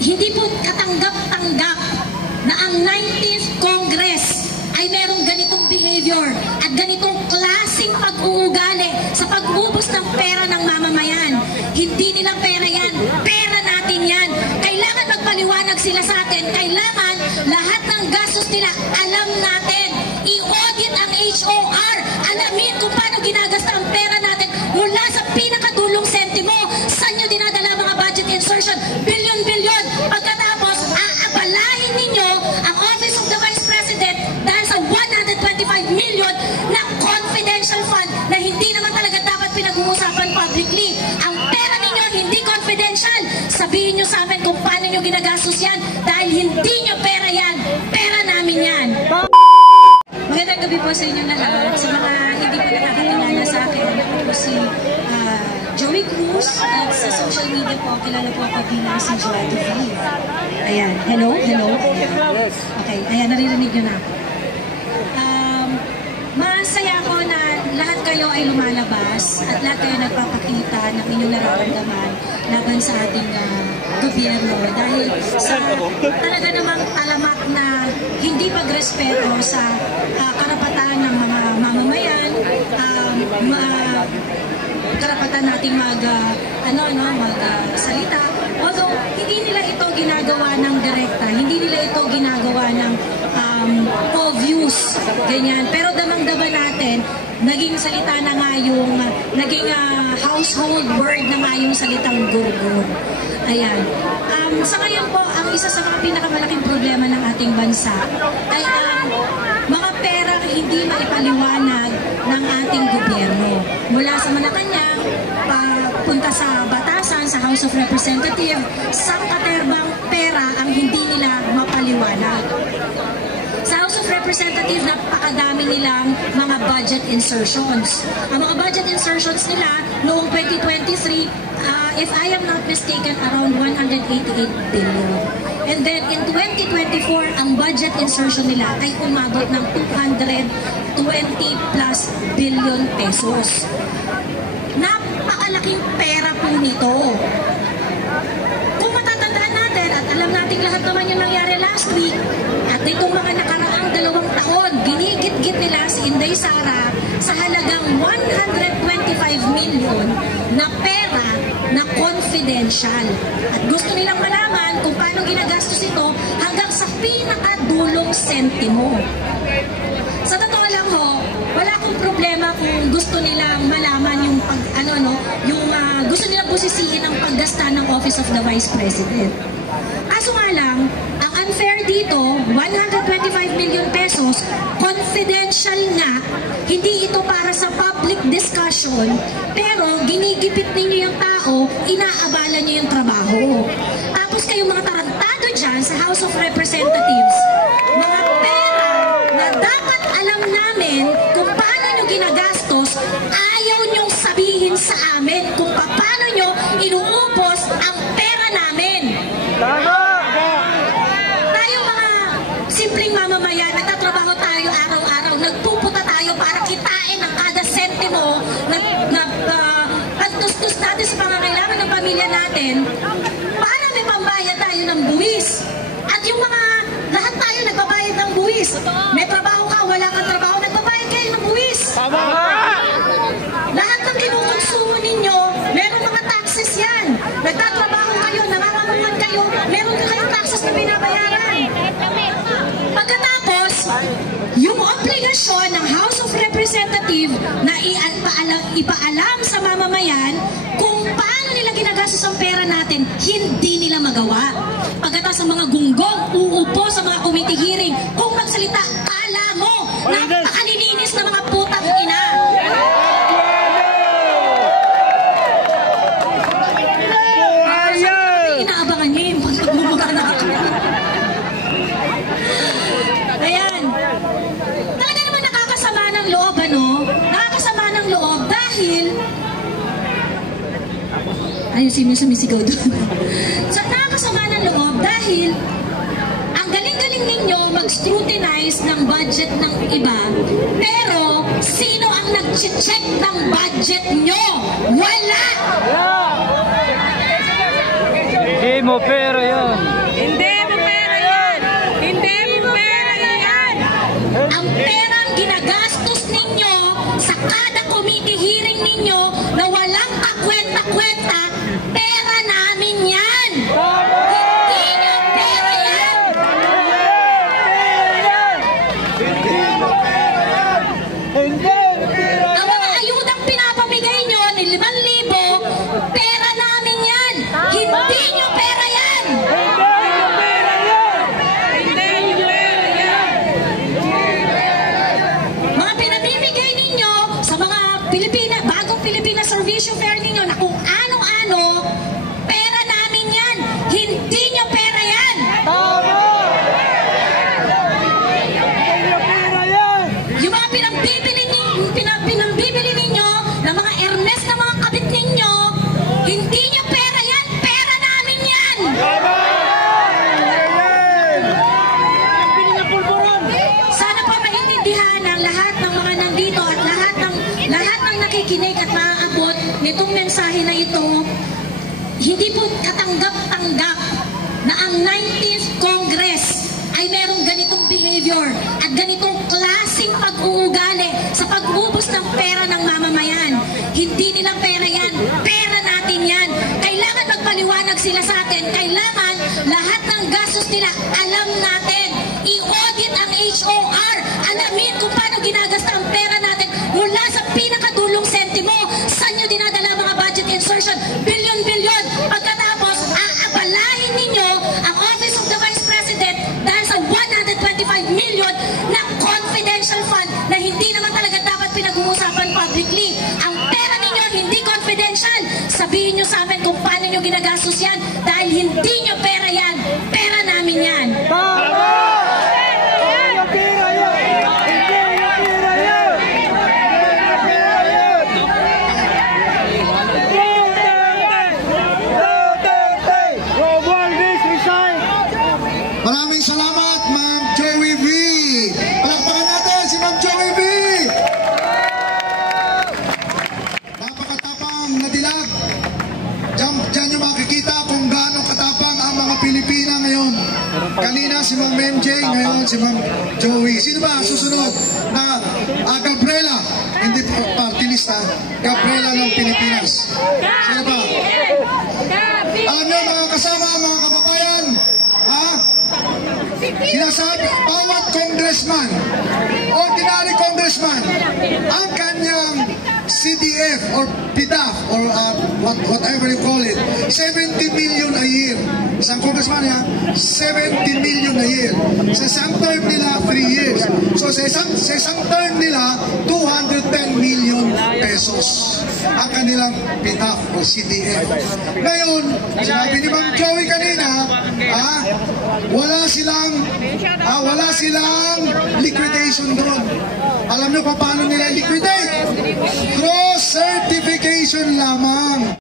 hindi po katanggap-tanggap na ang 19th Congress ay merong ganitong behavior at ganitong klaseng pag-uugali sa pag-ubos ng pera ng mamamayan. Hindi nila pera yan, pera natin yan. Kailangan magpaliwanag sila sa atin, kailangan lahat ng gastos nila alam natin. I-audit ang HOR, alamin kung paano ginagasta ang pera natin mula sa pinakadulong sentimo. Saan nyo dinadala mga budget insertion? Bilyon-bilyon. Pagkatapos, aabalahin ninyo ang Office of the Vice President dahil sa 125 million na confidential fund na hindi naman talaga dapat pinag-uusapan publicly. Ang pera ninyo hindi confidential. Sabihin nyo sa amin kung paano nyo ginagastos yan dahil hindi nyo pera yan. Pera namin yan. Magandang gabi po sa inyong lahat. Sa mga hindi pa nakakakilala sa akin, ako po si Joey Cruz at sa social media po, kilala po ako bilang si Joey TV. Ayan, hello? Okay, ayan, naririnig nyo na. Masaya ko na lahat kayo ay lumalabas at lahat kayo nagpapakita ng inyong nararamdaman laban sa ating gobyerno dahil sa talaga namang talamak na hindi pagrespeto sa karapatan ng mga mamamayan, karapatan nating magsalita. Although hindi nila ito ginagawa ng direkta, hindi nila ito ginagawa ng obvious, ganyan. Pero damang-dama natin, naging salita na nga yung, naging household word na nga yung salitang gurgur. Ayan. Sa ngayon po, ang isa sa mga pinakamalaking problema ng ating bansa ay mga perang hindi maipaliwanag ng ating gobyerno. Mula sa Malacanang, papunta sa Batasan, sa House of Representatives, sangkaterbang pera ang hindi nila mapaliwanag. Sa House of Representatives, napakadami nilang mga budget insertions. Ang mga budget insertions nila noong 2023, if I am not mistaken, around 188 billion. And then in 2024, ang budget insertion nila ay umabot ng 220 plus billion pesos. Napakalaking pera po nito. Kung matatandaan natin, at alam natin lahat naman yung nangyari last week, at itong mga nakaraang 2 taon, ginigit-git nila si Inday Sara sa halagang 125 million na pera na confidential. At gusto nilang malaman kung paano ginagastos ito hanggang sa pinakadulong sentimo. Sa totoo lang ho, wala akong problema kung gusto nilang malaman yung gusto nilang busisiin ang paggasta ng Office of the Vice President. Kaso nga lang, ang unfair dito, 125 million pesos, confidential nga, hindi ito para sa public discussion, pero ginigipit ninyo yung tao, inaabala nyo yung trabaho. Tapos kayong mga tarantado dyan sa House of Representatives, mga pera na dapat alam namin kung paano nyo ginagastos, ayaw nyong sabihin sa amin kung paano nyo inuupos ang pera namin. Tayo mga simpleng mamamayan, nagtatrabaho tayo araw-araw, nagpuputa tayo para kitain ang kada sentimo, pagtustos natin sa pangangailangan ng pamilya natin, para may pambayad tayo ng buwis. At yung mga, lahat tayo nagbabayad ng buwis. May trabaho ka, wala kang trabaho, nagbabayad kayo ng buwis. Lahat ng kinukonsumo ninyo, merong mga taxes yan. Nagtatrabaho kayo, nangangamungan kayo, meron ka kayong taxes na binabayaran. Pagkatapos, yung obligasyon ng House of Representatives na ipaalam sa mamamayan kung paano nila ginagastos ang pera natin, hindi nila magawa. Pagkatapos ng mga gunggong, uupo sa mga committee hearing, kung magsalita, kala mo, napakalilinis na mga putang ina. Inaabangan niyo yung pagmumukha ako. Ayan. Talaga naman nakakasama ng loob, ano? Nakakasama ng loob dahil ayusin yung sumisigaw doon. So, nakakasama ng loob dahil ang galing-galing ninyo mag-scrutinize ng budget ng iba, pero sino ang nag-check ng budget nyo? Wala! mo pera yan. Hindi mo pera yan. Hindi mo pera yan. Ang perang ginagastos ninyo sa kada committee hearing ninyo na walang kakwenta-kwenta, pera namin yan. Hindi nyo pera yan. Ang mga ayudang pinapamigay nyo ni 5,000, pera namin yan. Hindi nyo pera yan. Mga pinamimigay ninyo sa mga bagong Pilipina Servicio Fair ninyo na kung ano-ano, pera namin yan. Hindi nyo pera yan. Yung mga pinambibili ninyo ng mga Ernest na mga kabit ninyo, hindi nyo pera yan. Pera namin yan. Sana pa maintindihan ng lahat ng mga nandito at lahat ng nakikinig at maaabot nitong mensahe na ito. Hindi po katanggap-tanggap na ang 19th Congress ay merong ganitong behavior at ganitong klaseng pag-uugali sa pag-ubos ng pera ng mamamayan. Hindi nila pera yan. Pera natin yan. Kailangan magpaliwanag sila sa atin. Kailangan lahat ng gastos nila alam natin. I-audit ang HOR. Alamin kung paano ginagasta ang pera natin mula sa pinakadulong sentimo. Saan nyo dinadala mga budget insertion? Bilyon-bilyon. Pagkatapos, aabalahin ninyo ang Office of the Vice President dahil sa 125 million na confidential fund na hindi naman talaga dapat pinag-uusapan publicly. Ang pera ninyo hindi confidential. Sabihin nyo sa amin kung paano nyo ginagastos yan dahil hindi nyo pera yan. Pera namin yan. Maraming salamat, Ma'am Joey V. Palakpakan natin si Ma'am Joey V. Napakatapang na dilag. Diyan nyo makikita kung gaano katapang ang mga Pilipina ngayon. Kanina si Ma'am MJ, ngayon si Ma'am Joey. Sino ba ang susunod na Gabriela? Hindi party list ha. Gabriela ng Pilipinas. Sino ba? Alam nyo mga kasama, mga kababayan, ha? Sinasabi, bawat congressman, ordinary congressman, ang kanyang CDF or PDAF or whatever you call it, 70 million a year. Isang congressman niya, 70 million a year. Sa isang term nila, 3 years. So sa isang term nila, 210 million pesos ang kanilang PDAF o CDF. Ngayon, sinabi ni Ma'am Joey kanina, wala silang liquidation doon. Alam nyo pa paano nila liquidate? Cross certification lamang.